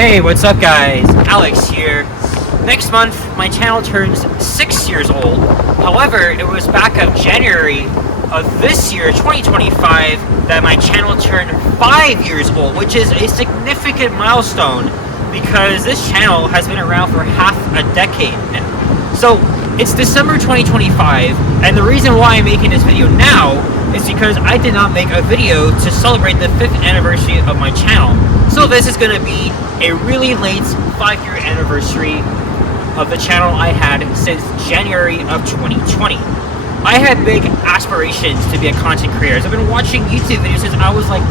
Hey, what's up guys? Alex here. Next month, my channel turns 6 years old. However, it was back of January of this year, 2025, that my channel turned 5 years old, which is a significant milestone because this channel has been around for half a decade now. So, it's December 2025, and the reason why I'm making this video now is because I did not make a video to celebrate the 5th anniversary of my channel. So this is going to be a really late 5-year anniversary of the channel I had since January of 2020. I had big aspirations to be a content creator. I've been watching YouTube videos since I was like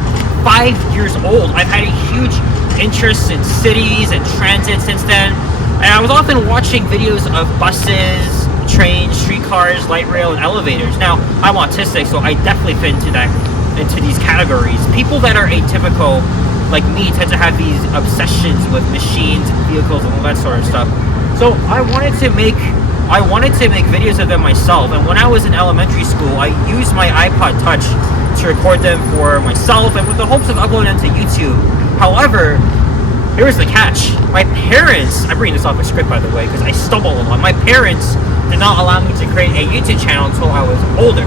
5 years old. I've had a huge interest in cities and transit since then. And I was often watching videos of buses, trains, streetcars, light rail, and elevators. Now, I'm autistic, so I definitely fit into these categories. People that are atypical, like me, tend to have these obsessions with machines, vehicles, and all that sort of stuff. So I wanted to make videos of them myself. And when I was in elementary school, I used my iPod Touch to record them for myself, and with the hopes of uploading them to YouTube. However, here's the catch. My parents, I'm reading this off a script by the way, because I stumble a lot. My parents did not allow me to create a YouTube channel until I was older.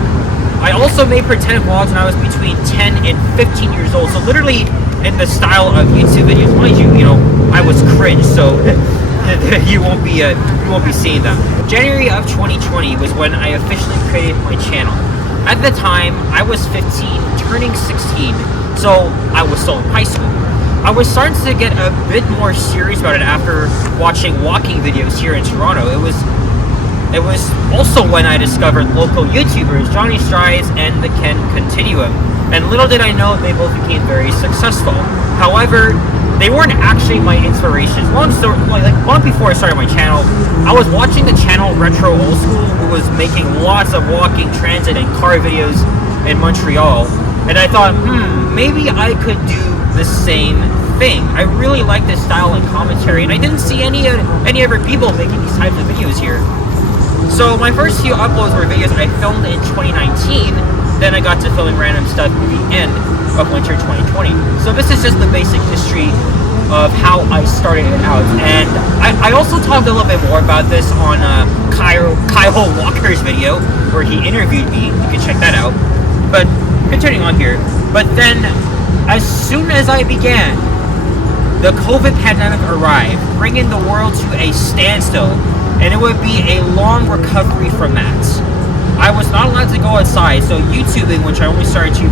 I also made pretend vlogs when I was between 10 and 15 years old. So literally in the style of YouTube videos. Mind you, I was cringe, so you won't be seeing them. January of 2020 was when I officially created my channel. At the time, I was 15, turning 16, so I was still in high school. I was starting to get a bit more serious about it after watching walking videos here in Toronto. It was also when I discovered local YouTubers, Johnny Strides and the Ken Continuum. And little did I know, they both became very successful. However, they weren't actually my inspirations. Long before I started my channel, I was watching the channel Retro Old School, who was making lots of walking, transit, and car videos in Montreal. And I thought, maybe I could do the same thing. I really like this style and commentary, and I didn't see any other people making these types of videos here. So my first few uploads were videos I filmed in 2019, then I got to filming random stuff at the end of winter 2020. So this is just the basic history of how I started it out. And I also talked a little bit more about this on Kyle Walker's video, where he interviewed me. You can check that out. But continuing on here. But then, as soon as I began, the COVID pandemic arrived, bringing the world to a standstill, and it would be a long recovery from that. I was not allowed to go outside, so YouTubing, which I only started to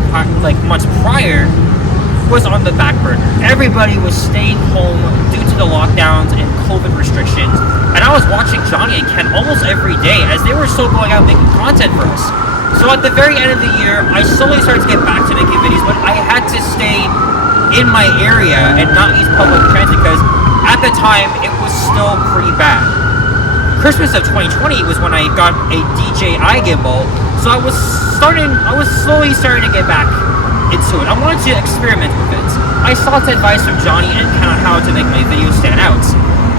months prior, was on the back burner. Everybody was staying home due to the lockdowns and COVID restrictions, and I was watching Johnny and Ken almost every day as they were still going out making content for us. So at the very end of the year, I slowly started to get back to making videos, but I had to stay in my area and not use public transit because at the time it was still pretty bad. Christmas of 2020 was when I got a DJI gimbal, so I was slowly starting to get back into it. I wanted to experiment with it. I sought advice from Johnny and Ken on how to make my videos stand out.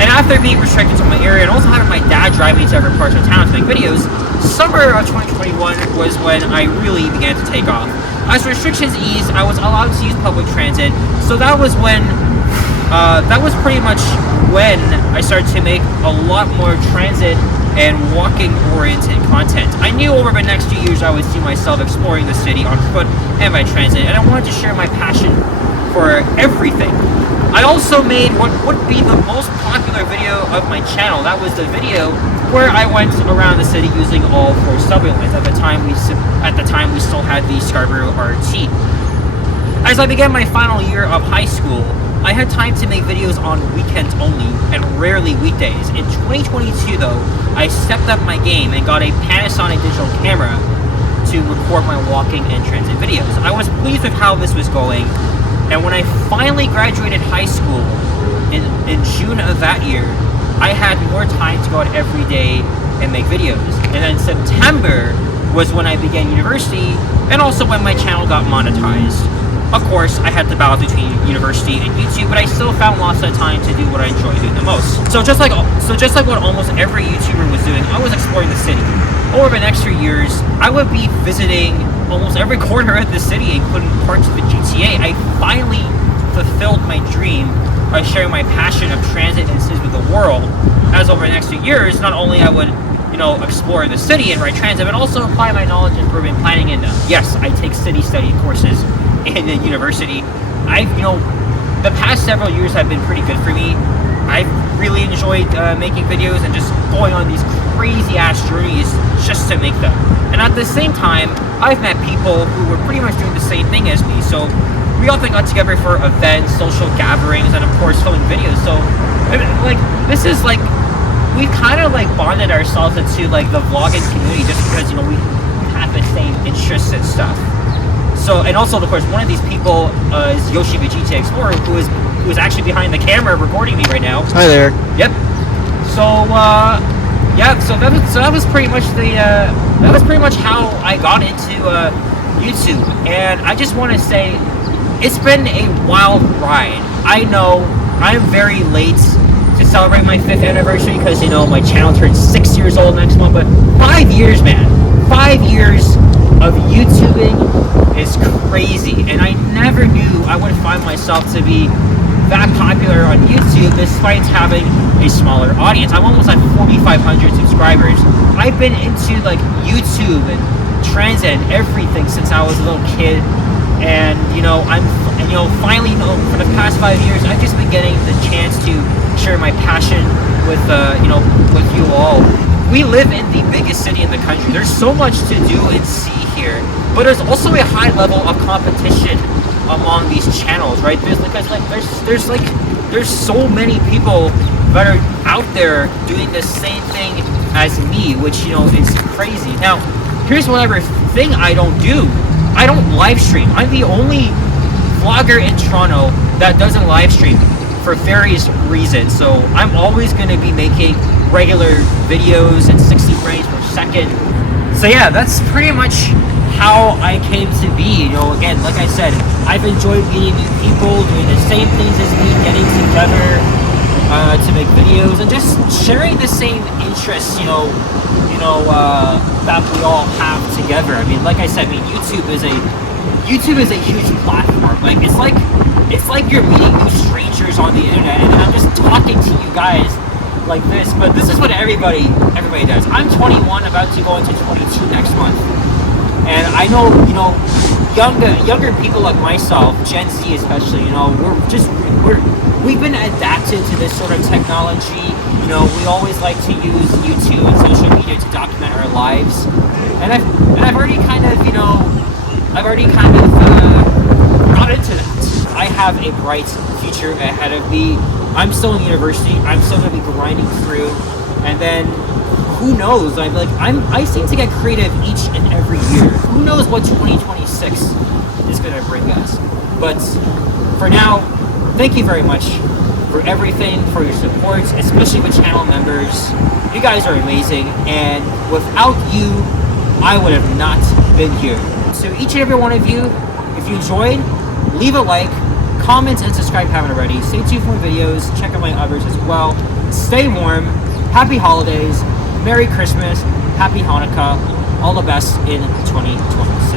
And after being restricted to my area and also having my dad drive me to every part of town to make videos, summer of 2021 was when I really began to take off. As restrictions eased, I was allowed to use public transit, so that was pretty much when I started to make a lot more transit and walking-oriented content. I knew over the next few years I would see myself exploring the city on foot and by transit, and I wanted to share my passion for everything. I also made what would be the most popular video of my channel. That was the video where I went around the city using all 4 subway lines. At the time, we still had the Scarborough RT. As I began my final year of high school, I had time to make videos on weekends only and rarely weekdays. In 2022 though, I stepped up my game and got a Panasonic digital camera to record my walking and transit videos. I was pleased with how this was going, and when I finally graduated high school in June of that year, I had more time to go out every day and make videos. And then September was when I began university, and also when my channel got monetized. Of course, I had to balance between university and YouTube, but I still found lots of time to do what I enjoy doing the most. So just like what almost every YouTuber was doing, I was exploring the city. Over the next 3 years, I would be visiting almost every corner of the city, including parts of the GTA. I finally fulfilled my dream by sharing my passion of transit and cities with the world. As over the next few years, not only I would, explore the city and ride transit, but also apply my knowledge in urban planning. And yes, I take city study courses in the university. The past several years have been pretty good for me. I've really enjoyed making videos and just going on these crazy ass journeys just to make them. And at the same time, I've met people who were pretty much doing the same thing as me. So we often got together for events, social gatherings, and of course filming videos. So this is we kind of bonded ourselves into the vlogging community just because we have the same interests and stuff. So, and also of course one of these people is Yoshi Vegeta Explorer, who is actually behind the camera recording me right now. Hi there. Yep. So so that was pretty much how I got into YouTube. And I just want to say it's been a wild ride. I know I'm very late to celebrate my 5th anniversary because my channel turns 6 years old next month, but 5 years, man. 5 years of YouTubing is crazy, and I never knew I would find myself to be that popular on YouTube despite having a smaller audience. I'm almost at 4,500 subscribers. I've been into YouTube and transit and everything since I was a little kid, and finally for the past 5 years I've just been getting the chance to share my passion with with you all. We live in the biggest city in the country. There's so much to do and see here, but there's also a high level of competition among these channels, right? There's so many people that are out there doing the same thing as me, which is crazy. Now, here's whatever thing I don't do. I don't live stream. I'm the only vlogger in Toronto that doesn't live stream for various reasons. So I'm always going to be making regular videos at 60 frames per second. So yeah, that's pretty much how I came to be. Again, like I said, I've enjoyed meeting new people, doing the same things as me, getting together to make videos, and just sharing the same interests, that we all have together. I mean, like I said, YouTube is a huge platform. It's like you're meeting new strangers on the internet, and I'm just talking to you guys like this. But this is what everybody does. I'm 21, about to go into 22 next month, and I know younger people like myself, Gen Z especially, we've been adapted to this sort of technology. We always like to use YouTube and social media to document our lives, and I've already kind of got into that. I have a bright future ahead of me. I'm still in university. I'm still going to be grinding through, and then who knows? I seem to get creative each and every year. Who knows what 2026 is going to bring us? But for now, thank you very much for everything, for your support, especially with channel members. You guys are amazing, and without you, I would have not been here. So each and every one of you, if you enjoyed, leave a like, comment, and subscribe if you haven't already. Stay tuned for more videos. Check out my others as well. Stay warm. Happy holidays. Merry Christmas. Happy Hanukkah. All the best in 2026.